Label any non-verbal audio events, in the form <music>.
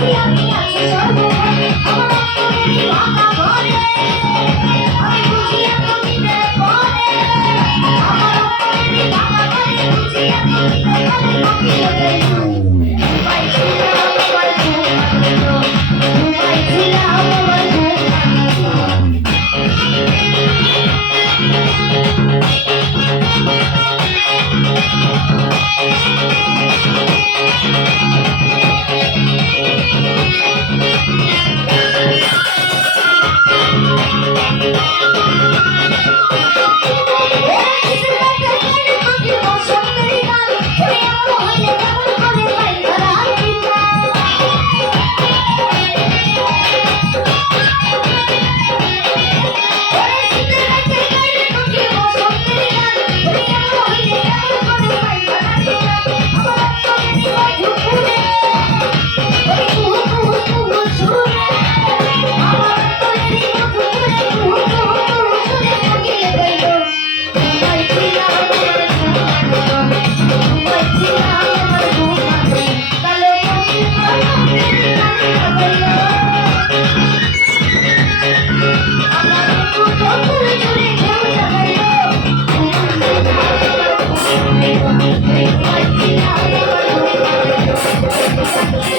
Yeah, yeah, yeah. Thank <laughs> you.